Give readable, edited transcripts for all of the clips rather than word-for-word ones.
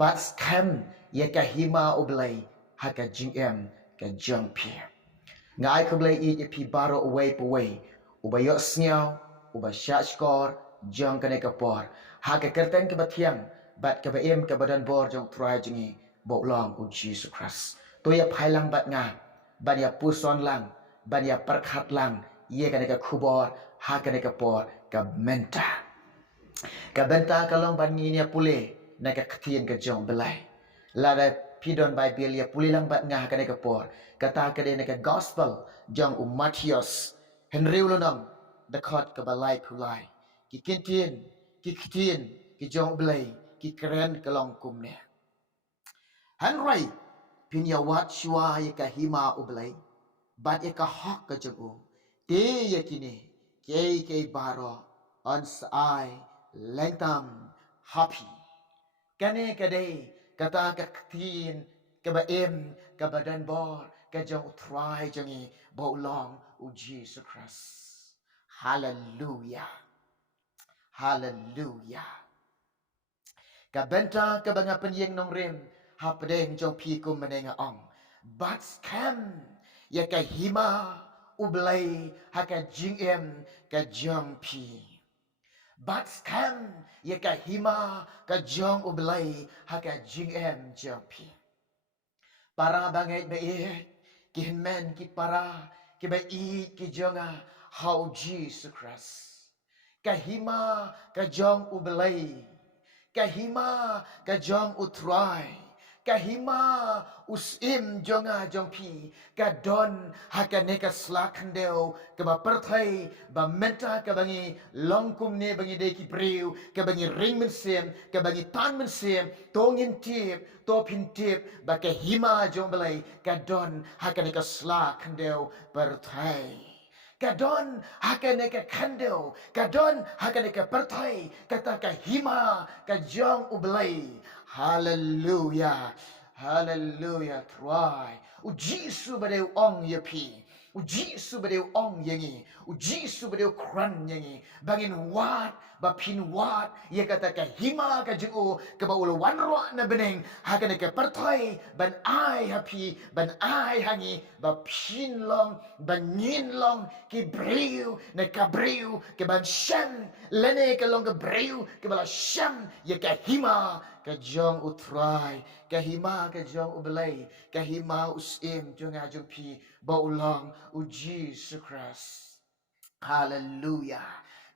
But skhem iaka hima UBlei haka jing ka jong pi. Ngai UBlei i pi baro away paway. Ubayo sniaw, uba shachkor, jong kane kapor. Haka kerten ke batiang, bat ke baim ke badan bor jong try jingi bo long u Jesus Christ. To ya phailang bat nga, ban ya puson lang, ban ya perkhat lang, ye kane ka khubor, haka ne kapor ka menta. Ka benta kalong ban ngi pule na ka khtien ka jong belai. La da pidon Bible ya puli lang bat nga kane kapor. Kata ka de na ka gospel jong Matthias Henry ulonong dakot ka balai pulai. Ki kintien, ki khtien, ki jong UBlei, ki keren kalong kumne. Henry pinya wat shua ya ka hima UBlei, bat ya ka hok ka jong u. Te ya kini, ke baro, on saai, lengtam, happy. Kane kade, kata ka khtien, ka baim, ka badan bor, ka jong utray jongi, bo long u Jesus Christ. Hallelujah. Hallelujah. Ka benta ka banga penyeng nong rim, ha pedeng jong pi kum menenga ong. But skhem ya ka hima UBlei ha ka jing ka jong pi. But skhem ya ka hima ka jong UBlei ha ka jing jong pi. Para bangai bae ki men ki para ki bai ki jonga how Jesus Christ. Kahima ka jong UBlei, kahima ka jong utray, kahima usim jonga jong pi, ka don haka neka slakandeo, ka ba perthai ba menta ka bangi longkum ne bangi de ki priu, ka bangi ring mensem, ka bangi tan mensem, tongin tip, to pin tip, ba kahima jong UBlei, ka don haka neka slakandeo perthai. Kadon hakane ka kandel, kadon hakane ka perthai, kata ka hima ka jong UBlei. Hallelujah. Hallelujah. Try. U Jesus badeu ong yapi. U Jesus badeu ong yangi. U Jesus badeu kran yangi. Bangin wat ba pin wat ye kata ka hima ka jong ka ba ul wanro na beneng hakane ka perthai ban ai happy ban ai hangi ba pin long ban nin long ki breu na ka breu ke ban sham lene ka long ka breu ke bala sham ye ka hima ka jong utrai ka hima ka jong UBlei ka hima usim jong ajong pi ba ulang u Jesus Christ. Hallelujah.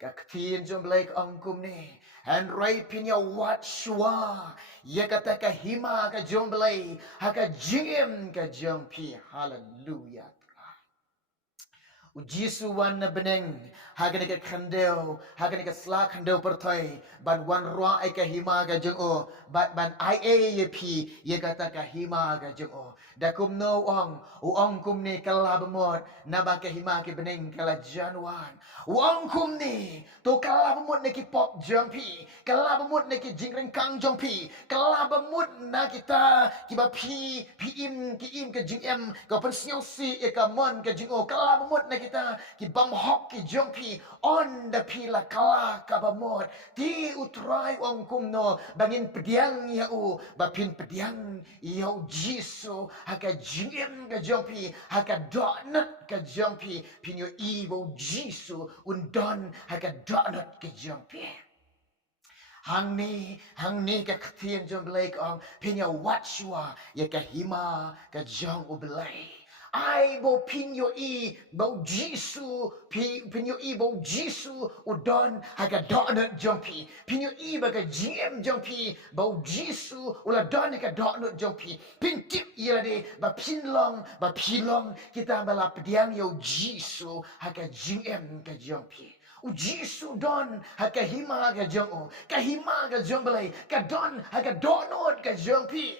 Ka khtien jong UBlei ong kum ne and right pinya wat shwa ye kata ka hima ka jong UBlei ha ka jing ka jong pi. Hallelujah. Ujisu wan na beneng hagani ka kandel hagani ka sla kandel perthai ban wan roa ai ka hima ga jeng o ban ai ye pi ye kata ka hima ga jeng o da kum no ong kum ni kala bemot na ba ka hima ki beneng kala janwan ong kum ni to kala bemot ne ki pop jeng pi kala bemot ne ki jingring kang jong pi kala bemot na kita ki ba pi im ka jing em ka pen siau si e ka mon ka jing o kala bemot na kita ki bam hok ki jong pi on the pila kala ka bamot ti utrai ong kum no bangin pediang ya u ba pin pediang ya jisu haka jing ka jong pi haka donut ka jong pi pin yo evil jisu undon haka donut ka jong pi hang ni ka khtien jong UBlei ong pinya watchua ya ka hima ka jong UBlei ai bo pinyo bo jisu pinyo bo jisu udon haka donut jompi pinyo baga gm jompi bo jisu ula don haka donut jompi pin tip yade ba pilong kita bala pediang yo jisu haka gm ka jompi u jisu don haka hima ka jongo ka hima ka jongbelai ka don haka donut ka jompi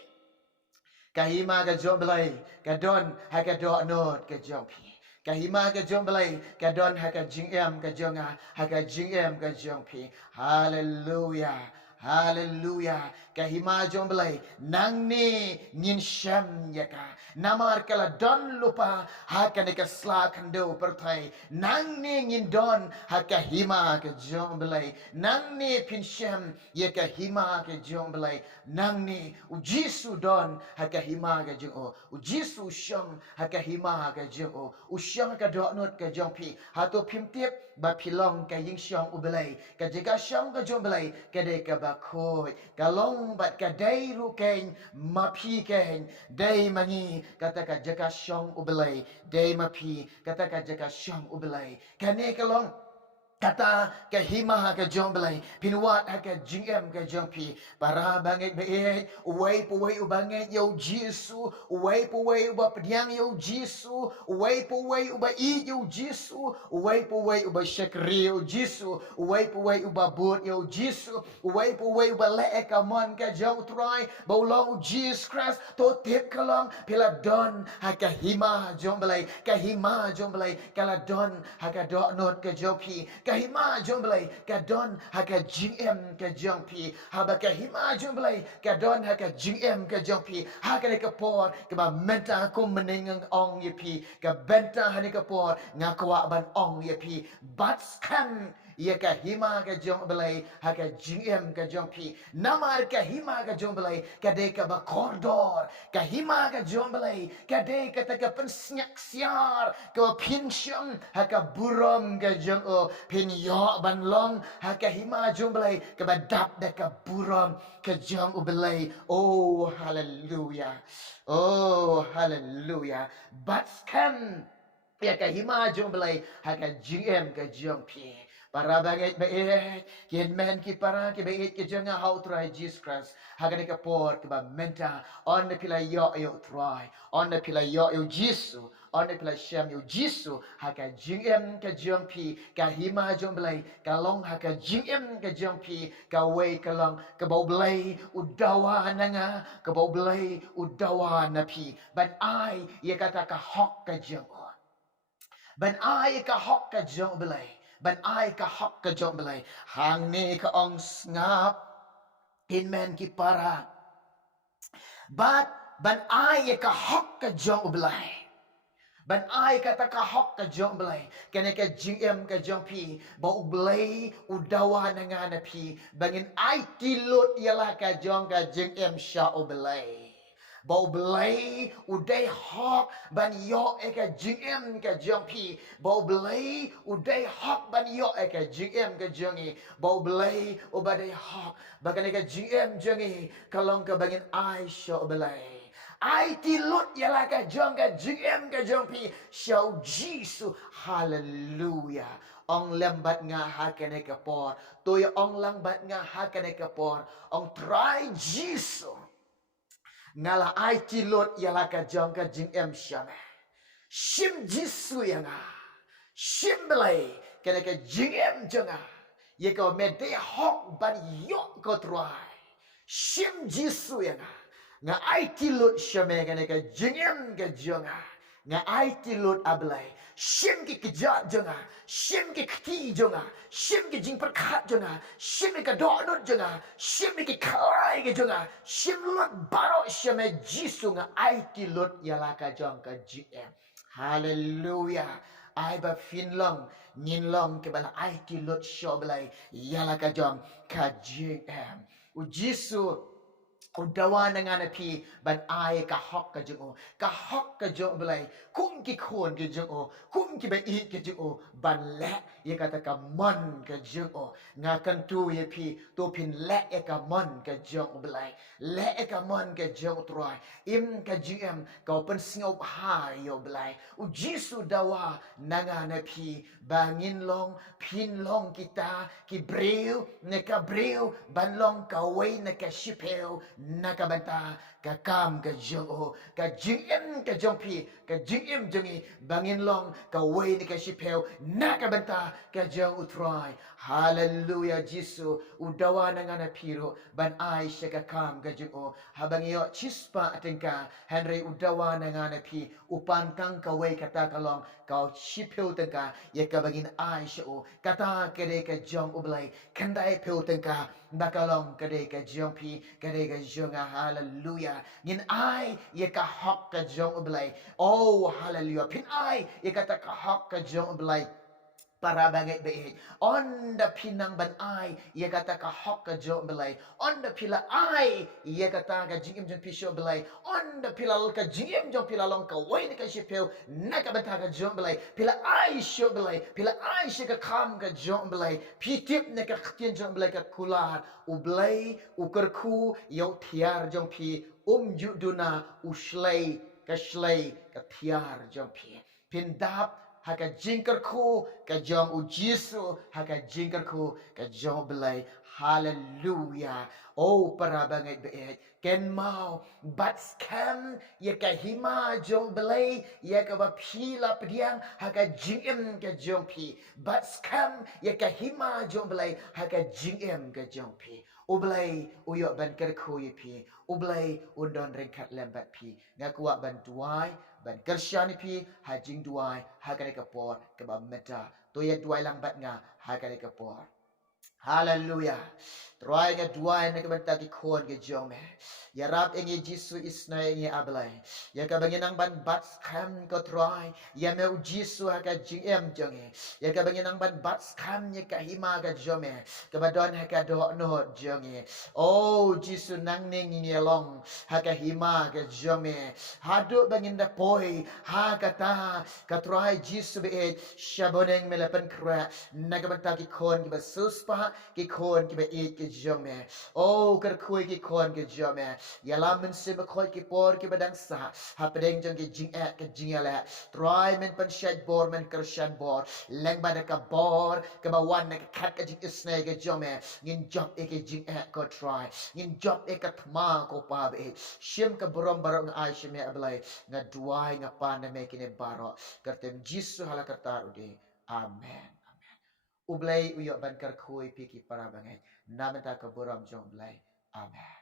kahima ka jong UBlei ka don haka do not ka jong pi kahima ka jong UBlei ka don haka jing ka jonga haka jing ka jong pi. Hallelujah. Haleluya. Ka hima jong belai. Nang ni ngin syam yaka. Namar kala don lupa. Haka ni ka sla kando pertai. Nang ni ngin don. Haka hima ka jong belai. Nang ni pin syam. Yaka hima ka jong belai. Nang ni ujisu don. Haka hima ka jong o. Ujisu syam. Haka hima ka jong o. Usyang ka dok not ka jong pi. Hato pim tip. Ba pilong ka ying syang UBlei. Ka jaga syang ka jong belai. Ka de ka ba khoi. Ka long bat ka dai ru keng. Ma pi keng. Dai mangi. Kata ka jaga syang UBlei. Dai ma pi. Kata ka jaga syang UBlei. Ka ne ka long. Kata ke hima ke jong belai pinwat ke jing ke jong pi para banget be uwai puwai ubanget yo jisu uwai puwai uba pediang yo jisu uwai puwai uba I yo jisu uwai puwai uba syakri yo jisu uwai puwai uba but yo jisu uwai puwai uba le ka mon ke jong try bolong Jesus Christ to tip kalong pila don ke hima jong belai ke hima jong belai kala don ke dok not ke jong pi hima jong belai ka don haka jing ka jong pi haba ka hima jong belai ka don haka jing ka jong pi haka ne ka por ka ba menta ko meneng ong ye pi ka benta hani ka por ngakwa ban ong ye pi but kan ia ka hima ka jong belai haka jing ka jong pi namar ka hima ka jong belai ka de ka ba kordor ka hima ka jong belai ka de ka ta ka pensyak siar ka pin syang haka burom ka jong o pin yo ban long haka hima jong belai ka ba dap da ka burom ka jong UBlei. Oh hallelujah, oh hallelujah. But kan ia ka hima jong belai haka jing ka jong pi para banget baik kien men ki para ki baik ki janga how try Jesus Christ haka ni ka por ki ba menta on the pila yo try on the pila yo Jesus on the pila sham yo Jesus haka jing ka jong pi ka hima jong belai ka long haka jing ka jong pi ka wei ka long ka bau belai udawa nanga ka bau belai udawa na pi but I ye kata ka hok ka jong ban I ka hok ka jong belai ban I ka hok ka jong belai hang ni ka ong ngap in men ki para but ban I ka hok ka jong belai ban I kata ka hok ka jong belai kene ka jing ka jong pi ba UBlei udawa na nga na pi bangin I tilot ialah ka jong ka jing sya UBlei ba UBlei udai hok ban yo ka jing ka jong pi ba UBlei udai hok ban yo ka jing ka jong I ba UBlei ubadai hok bagane ka jing jong I kalong ka bangin I sya UBlei I tilot ialah ka jong ka jing ka jong pi syau jisu hallelujah ong lambat nga hakane ka por toy ong lambat nga hakane ka por ong try jisu ngala I tilot ialah ka jong ka jing syame shim jisu yang shim belai kene ka jing jonga ye ko mede hok ban yo ko try shim jisu yang nga ai tilut syame kene ka jingem ka jonga nga ai tilut ablai shim ki kejat jonga shim ki kti jonga shim ki jing perkat jonga shim ki dodot jonga shim ki kalai ke jonga shim lut barok syame jisu nga ai tilut ialah ka jong ka jingem hallelujah ai ba fin long ngin long ke bala ai tilut shoblai ialah ka jong ka jingem u jisu udawa dengan api ban ai ka hok ka jong ka hok ka jong belai kum ki khon ke jong kum ki ba I ke jong ban le ye kata ka mon ka jong nga kan tu ye pi to pin le e ka mon ka jong belai le e ka mon ka jong troi im ka jm ka pen singop ha yo belai u jisu dawa nanga na pi bangin long pin long kita ki breu ne ka breu ban long ka wei ne ka shipeu nakabanta ka kam ka jong o ka jing ka jong pi ka jing jongi bangin long ka wei ni ka shipel nakabanta ka jong utrai. Hallelujah Jisu udawa nangana piro ban ai shaka kam ka jong o habang iyo chispa atingka Henry udawa nangana pi upantang ka wei kata kalong kau shipel tengka ya ka bangin ai sho kata kede ka jong UBlei kandai pel tengka bakalong kade ka jong pi kade ka jong hallelujah ngin ai ye ka hok ka jong UBlei oh hallelujah pin ai ye kata ka hok ka jong UBlei para bagay beig on the pinang ban ai ye kata ka hok ka jong UBlei on the pila ai ye kata ka jingim jong pisho UBlei on the pila ka jingim jong pila long ka wai ni ka shipel nakabata ka jong UBlei pila ai sho UBlei pila ai shi ka kam ka jong UBlei pitip ne ka ktien jong UBlei ka kular UBlei ukerku yo tiar jong pi juduna uslei ka slei ka tiar jong pi pindap haka jingkerku ka jong ujisu haka jingkerku ka jong UBlei hallelujah oh para bangai beet ken mau but skhem ye ka hima jong UBlei ye ka ba phila pdiang haka jingem ka jong pi but skhem ye ka hima jong UBlei haka jingem ka jong pi UBlei uyo ban kerku ye pi UBlei undon rengkat lembat pi ngakua ban tuai ban kersyani pi hajing duai hakare kapor keba meta toya duai lang bat nga hakare kapor hallelujah troy nga duai na kebenta ki kon ge jome ya rap engi jisu isna engi UBlei ya ka banginang ban bat skam ko troy ya me jisu haka jing jonge ya ka banginang ban bat skam ye ka hima ga jome ka badon haka do no jonge oh jisu nang ning ni long haka hima ga jome hadu banginda poi ha kata ka troy jisu be shaboneng melapan kra nagabanta ki kon ki basuspa ki kon ki be ki jome oh kar koi ki kon ki jome yala men se ba khoi ki por ki badang sa ha pedeng jong ki jing ka jing ala try men pan shed bor men kar shed bor leng ba ka bor ka ba wan ka khat ka jing isne ka jome ngin job e ki jing ko try ngin job e ka thma ko pa be shim ka borom barong ai shime UBlei nga duai nga pa na me kine baro kartem jisu hala kartar ude amen UBlei uyo ban kar khoi pi ki para bangai namenta ka borom jong UBlei amen